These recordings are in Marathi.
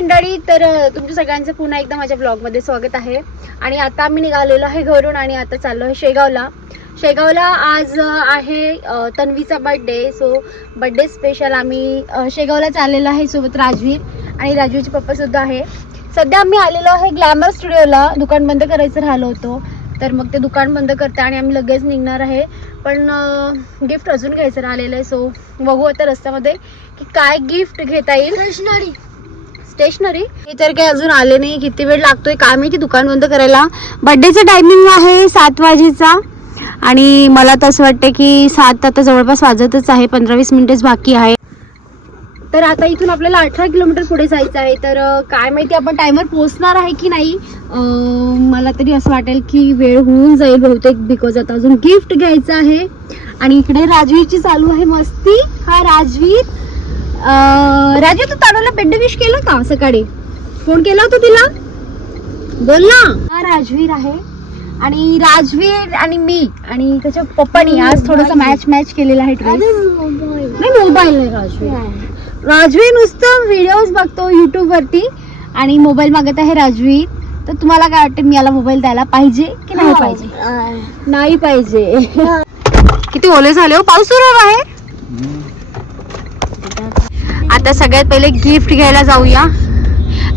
मंडळी तर तुमच्या सगळ्यांचं पुन्हा एकदा माझ्या ब्लॉगमध्ये स्वागत आहे. आणि आता आम्ही निघालेलो आहे घरून आणि आता चाललो आहे शेगावला. शेगावला आज आहे तन्वीचा बड्डे सो बड्डे स्पेशल आम्ही शेगावला चाललेलो आहे सोबत राजवीर आणि राजवीरचे पप्पासुद्धा आहे. सध्या आम्ही आलेलो आहे ग्लॅमर स्टुडिओला. दुकान बंद करायचं राहिलो होतो. तर मग ते दुकान बंद करते आणि आम्ही लगेच निघणार आहे. पण गिफ्ट अजून घ्यायचं राहिलेलं आहे. सो बघू आता रस्त्यामध्ये की काय गिफ्ट घेता येईल. स्टेशनरी. हे तर काही अजून आले नाही किती वेळ लागतोय काय माहिती दुकान बंद करायला. बर्थडेचं टायमिंग आहे सात वाजेचा. आणि मला तर असं वाटतं की सात आता जवळपास वाजतच आहे पंधरा वीस मिनिटेच बाकी आहे. तर आता इथून आपल्याला अठरा किलोमीटर पुढे जायचं आहे. तर काय माहिती आपण टायमर पोहोचणार आहे की नाही? मला तरी असं वाटेल की वेळ होऊन जाईल बहुतेक बिकॉज आता अजून गिफ्ट घ्यायचं आहे. आणि इकडे राजवीरची चालू आहे मस्ती. हा राजवीर राजवीर तू ताडूला बेड्डे विश केलं का सकाळी? फोन केला होता तिला? बोल ना. हा राजवीर आहे. आणि राजवीर आणि मी आणि त्याच्या पप्पानी आज थोडस मॅच मॅच केलेला आहे. नाही मोबाईल नाही राजवीर. राजवीर नुसतं व्हिडिओज बघतो युट्यूब वरती आणि मोबाईल मागत आहे राजवीर. तर तुम्हाला काय वाटतं मी याला मोबाईल द्यायला पाहिजे की नाही पाहिजे? नाही पाहिजे. किती ओले झाले हो. पाऊस सुरू आहे. आता सगळ्यात पहिले गिफ्ट घ्यायला जाऊया.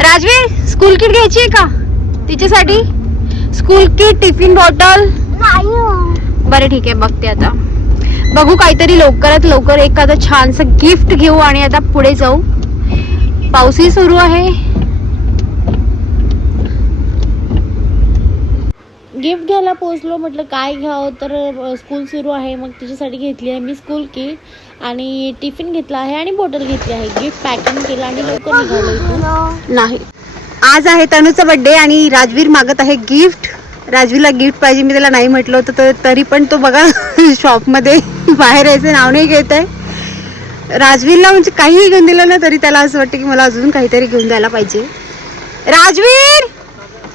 राजवीर स्कूल किट घ्यायची आहे का? तिच्यासाठी? स्कूल किट टिफिन बॉटल बरं ठीक आहे बघते आता. बघू काहीतरी लवकरात लवकर एखादं छानसं गिफ्ट घेऊ आणि आता पुढे जाऊ. पाऊसही सुरू आहे. गिफ्ट घ्यायला पोचलो म्हटलं काय घ्यावं? तर स्कूल सुरू आहे मग तिच्यासाठी घेतली आहे मी स्कूल किट आणि टिफिन घेतला आहे आणि बॉटल घेतली आहे. गिफ्ट पॅकिंग केलं आणि लवकर निघालो इथून. नाही. आज आहे तनुचा बर्थडे आणि राजवीर मागत आहे गिफ्ट. राजवीरला गिफ्ट पाहिजे मी त्याला नाही म्हटलं होतं तर तरी पण तो बघा शॉपमध्ये बाहेर यायचं नाव नाही घेत आहे. राजवीरला म्हणजे काहीही घेऊन दिलं ना तरी त्याला असं वाटतं की मला अजून काहीतरी घेऊन द्यायला पाहिजे. राजवीर!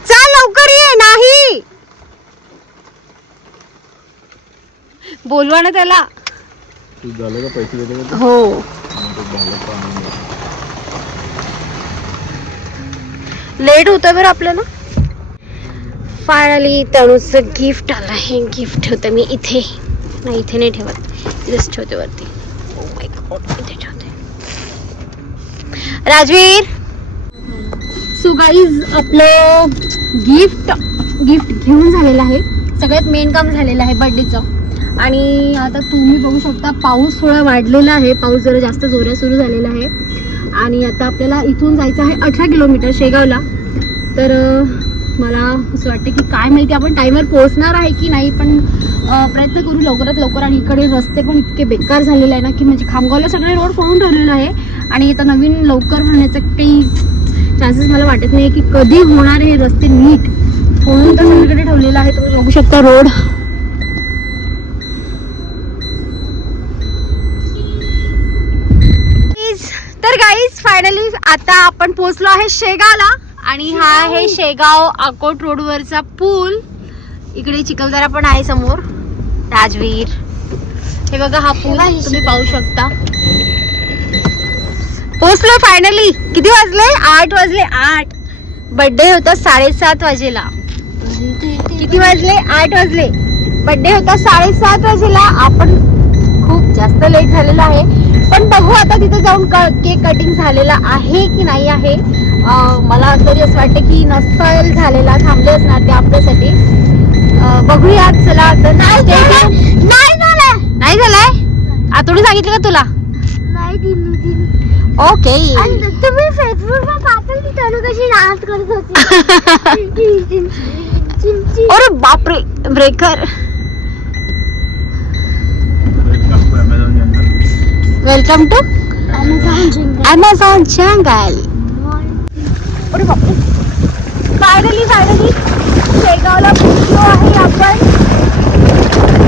चल लवकर ये नाही! बोलवा ना त्याला. तू झालं का पैसे देतो का हो? लेट होतं बरं आपल्याला फायनली तणूचं गिफ्ट आलं आहे. गिफ्ट ठेवते मी इथे. नाही इथे नाही ठेवत. इथेच ठेवते वरती. ओ माय गॉड इथे ठेवते. राजवीर! सो गाईज आपलं गिफ्ट गिफ्ट घेऊन झालेलं आहे. सगळ्यात मेन काम झालेलं आहे बर्थडेचं आणि आता तुम्ही बघू शकता पाऊस थोडा वाढलेला आहे. पाऊस जरा जास्त जोऱ्या सुरू झालेला आहे. आणि आता आपल्याला इथून जायचं आहे अठरा किलोमीटर शेगावला. तर मला असं वाटतं की काय माहिती आपण टाईमवर पोहोचणार आहे की नाही पण प्रयत्न करू लवकरात लवकर. आणि इकडे रस्ते पण इतके बेकार झालेले आहे ना की म्हणजे खामगावला सगळे रोड पाहून ठेवलेला आहे. आणि आता नवीन लवकर म्हणण्याचं काही चान्सेस मला वाटत नाही की कधी होणार हे रस्ते नीट. होऊन तर सगळीकडे ठेवलेलं आहे तुम्ही बघू शकता रोड तर गाईज फायनली आता आपण पोहोचलो आहे शेगावला. आणि हा आहे शेगाव अकोट रोडवरचा पूल. इकडे चिखलदरा पण आहे समोर. राजवीर. हे बघा हा पूल तुम्ही पाहू शकता. पोहोचलो फायनली किती वाजले? आठ वाजले आठ. बर्थडे होता साडेसात वाजेला. किती वाजले? आठ वाजले. बर्थडे होता साडेसात वाजेला. आपण खूप जास्त लेट झालेला आहे. पण बघू आता तिथे जाऊन केक कटिंग झालेला आहे की नाही आहे. मला तरी असं वाटतं की नसेल झालेला थांबले असणार ते आपल्यासाठी. बघूया चला तर नाही झालाय नाही झालाय? आतोडी सांगितलं का तुला? ओके तुम्ही फेसबुकवर पाहताल की तनु कशी डान्स करत होती. अरे बापरे breaker. Welcome. To Amazon jungle अरे बापरे. फायनली फायनली शेगावला पोहोचलो आहे आपण.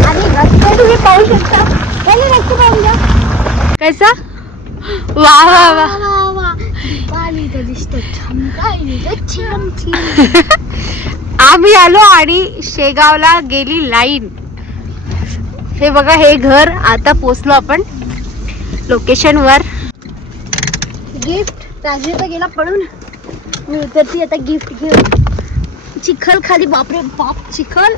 आणि रस्ते तुम्ही पाहू शकता. पहिले रस्ते पाहून घ्या. कैसा? वा वा वा. आम्ही आलो आणि शेगावला गेली लाईन. हे बघा हे घर आता पोचलो आपण. लोकेशन वर गिफ्ट राजवीर तर गेला पडून मी उतरती आता गिफ्ट घेऊन. चिखल खाली बापरे बाप चिखल.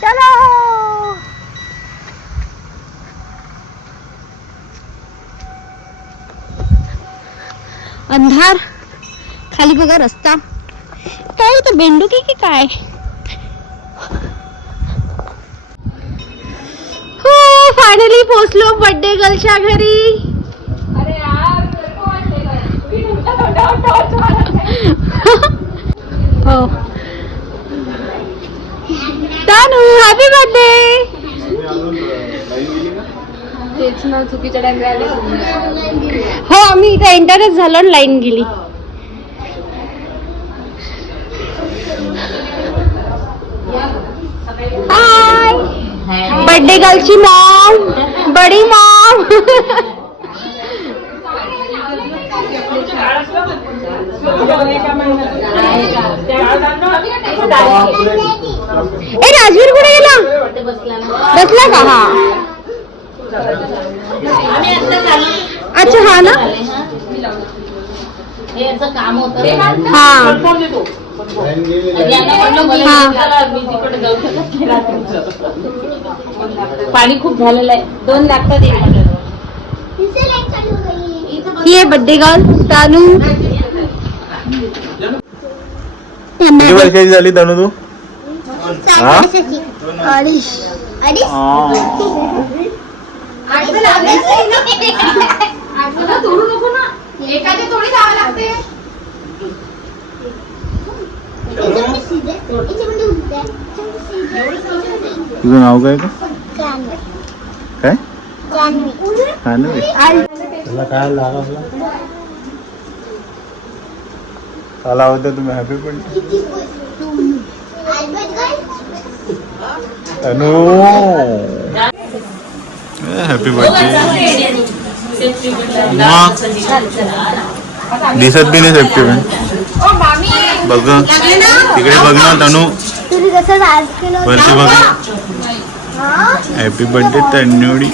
चलो. अंधार. खाली बघा रस्ता. काय होतं बेंडुकी की काय हो फायनली पोहोचलो बर्थडे गर्लच्या घरी. हो. तानू हॅपी बर्थडे हो आम्ही इथे एंटरच झालो आणि लाईन गेली. बर्थडे गर्लची मॉम बडी मॉम ए राजवीर कुठे गेला? बसला का? हा. अच्छा हा ना. काम होतं. हा. पाणी खूप झालेलं आहे. दोन लागतात एक ही आहे बर्थडे गर्ल तानू. किती वर्षाची झाली तनु तू? हा? तुझं नाव काय काय? त्याला काय लागला? आला होता तुम्ही happy birthday Tanu happy birthday दिसत बी नाही सेफ्टी बघ तिकडे बघ ना तनु. वरती बघ. हॅपी बर्थडे तन्नुडी.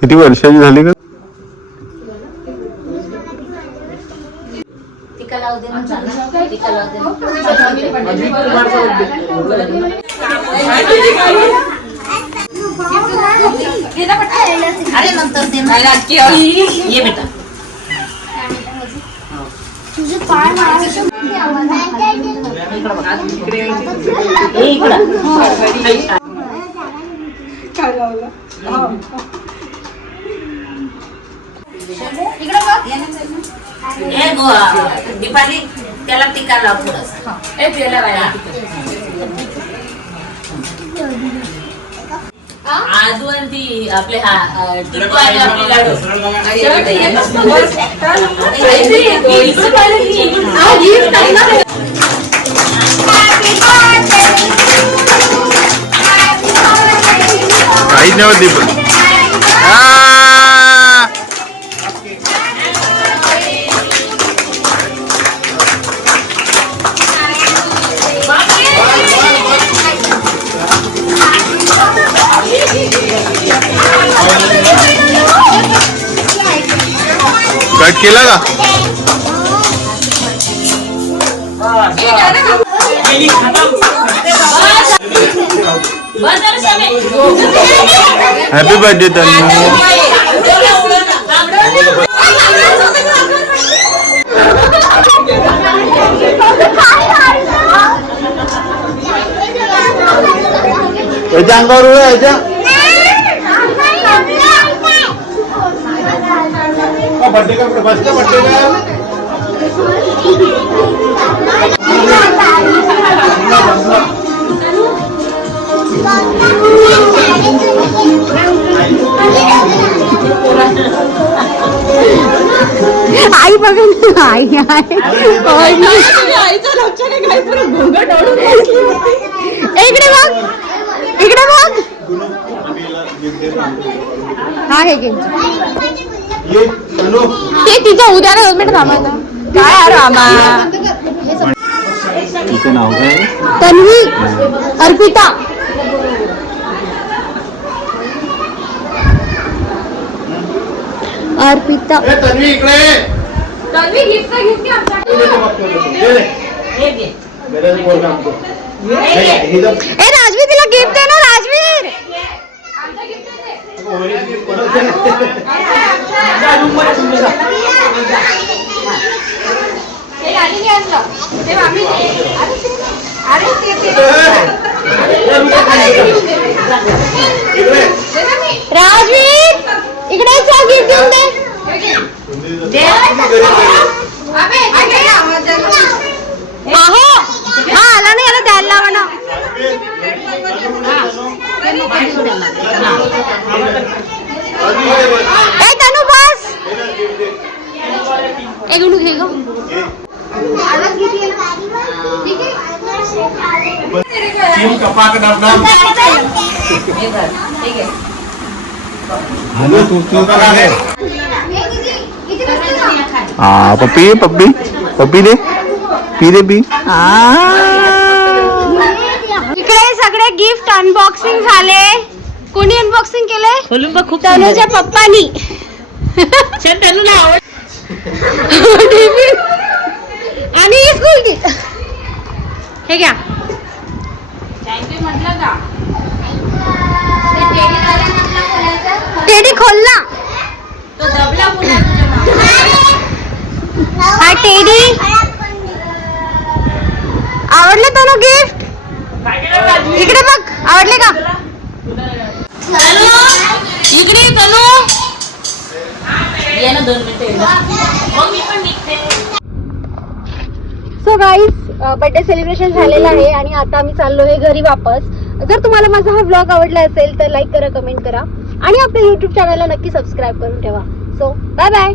किती वर्षाची झाली का टिका लावू दे ना चालेल. टिका लावू दे अरे नंतर दे ना. ये बेटा तुझे पाय ये इकडं ए गो दीपाली त्याला टिका लाव थोडस आजवरती आपले हा टिकू आहे आपली लाडू. काहीच नाही होती पण केला का? हॅपी बर्थडे तन्नू याच्या अंगावर उड्या याच्या. बर्थडे का? बस का बर्थडे का? आई बघा ना, आई. आहे ओय, इकडे बघ. इकडे बघ. हा हे घे. ते तिच्या उद्या दोन मिनिट थांबायचं काय आमा तिचं नाव काय तन्वी अर्पिता। अर्पिता। ए, तन्वी इकडे। इधर। ए राजवीर तिला गिफ्ट दे. ना राजवीर राजवीर इकडे चल गिफ्ट देऊन दे. आहो हा आला नाही याला द्यायला लावा ना. ए तनु मिनिट घे गं. चिम कपा का नाम नाम हे बघ, हे घे. हेलो तू तू का है हाँ पप्पी पप्पी. पप्पी दे. पी दे पी. इकडे सगळे गिफ्ट अनबॉक्सिंग झाले. कोणी अनबॉक्सिंग केले आहे. पप्पानी. आवड आणि स्कूल हे घ्या. टेडी खोलला. तो. हा टेडी. आवडलं तनु गिफ्ट इकडे बघ आवडले का? इकडे तनू ना दोन मिनिटं मग मी पण निघते. सो गाईज बर्थडे सेलिब्रेशन झालेलं आहे आणि आता आम्ही चाललो आहे घरी वापस. जर तुम्हाला माझा हा ब्लॉग आवडला असेल तर लाईक करा कमेंट करा. आणि आपल्या युट्यूब चॅनलला नक्की सबस्क्राईब करून ठेवा. So bye bye